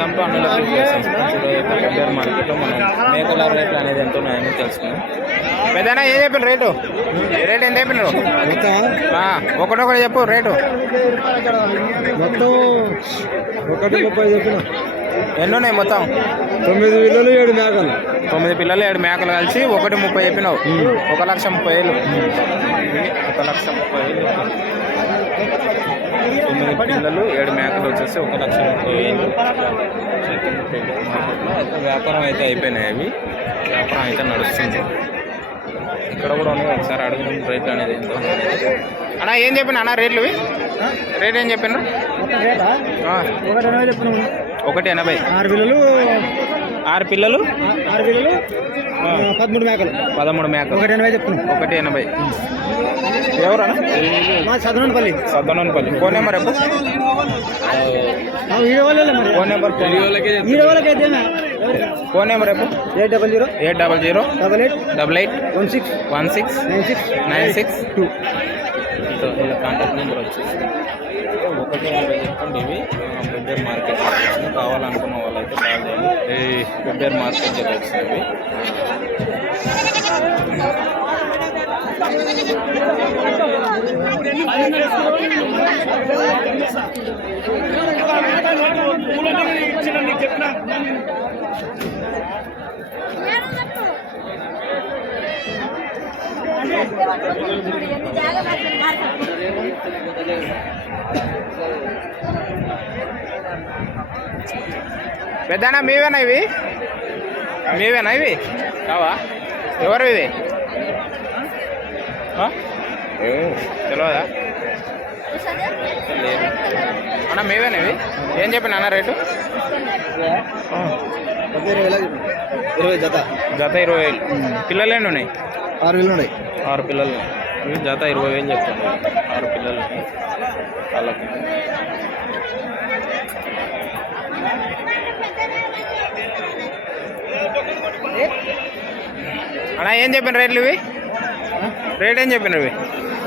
Welcome to పెద్దర్ మార్కెట్లో మనం మేకల రేట్లు అనేది ఎంత ఉన్నాయని తెలుసుకుందాం. పెద్దనా ఏం చెప్పిన రేటు? రేట్ ఎంత చెప్పినారు? ఒకటొకటి చెప్పు రేటు. మొత్తం ఒకటి ముప్పై చెప్పిన. ఎన్ని ఉన్నాయి మొత్తం? తొమ్మిది విలువలు ఏడు మేకలు. తొమ్మిది పిల్లలు ఏడు మేకలు కలిసి ఒకటి ముప్పై చెప్పినావు. ఒక లక్ష ముప్పై వేలు. ఒక లక్ష ముప్పై వేలు. తొమ్మిది పిల్లలు ఏడు మేకలు వచ్చేసి ఒక లక్ష ముప్పై వేలు. వ్యాపారం అయితే అయిపోయినాయి అవి. వ్యాపారం అయితే నడుస్తుంది. ఇక్కడ కూడా ఉన్నాయి. ఒకసారి అడుగుదాం రేట్లు అనేది ఎంతో అన్న ఏం చెప్పిన అన్న రేట్లు ఇవి? రేట్ ఏం చెప్పిన ఒకటి ఎనభై చెప్పిన ఒకటి ఎనభై. ఆరు పిల్లలు ఆరు పిల్లలు? ఆరు పిల్లలు పదమూడు మేకలు. పదమూడు మేకలు. ఒకటి ఎనభై చెప్పిన ఒకటి ఎనభై. ఎవరన్నా? మా చదవనపల్లి సద్దనపల్లి ఫోన్ నెంబర్ ఎప్పుడు ఫోన్ నెంబర్ ఫోన్ నెంబర్ ఎప్పుడు eight double zero. Eight double zero. Double eight. Double eight. One six. One six. Nine six. Nine six. Two. ఇలా కాంటాక్ట్ నెంబర్ వచ్చేసి ఒకటి ఎనభై చెప్పండి ఇవి. మార్కెట్. కావాలనుకున్న వాళ్ళైతే కాల్ చేయండి ఈ పెద్దర్ మార్కెట్ వచ్చినవి పెద్దనా మీవేనా ఇవి? మీవేనా ఇవి? కావా? ఎవరు ఇవి? తెలియదా అన్న మీవేనా ఇవి? ఏం చెప్పిన అన్న రేటు? ఇరవై జత జత ఇరవై వేలు. పిల్లలు ఎన్ని ఉన్నాయి? ఆరు వేలు ఉన్నాయి. ఆరు పిల్లలు ఉన్నాయి. జత ఇరవై వేలు చెప్తాను ఆరు పిల్లలు ఉన్నాయి. వాళ్ళకి. అన్న ఏం చెప్పిన రేట్లు ఇవి? రేట్ ఏం చెప్పిన ఇవి?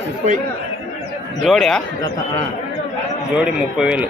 ముప్పై. జోడియా? జోడి ముప్పై వేలు.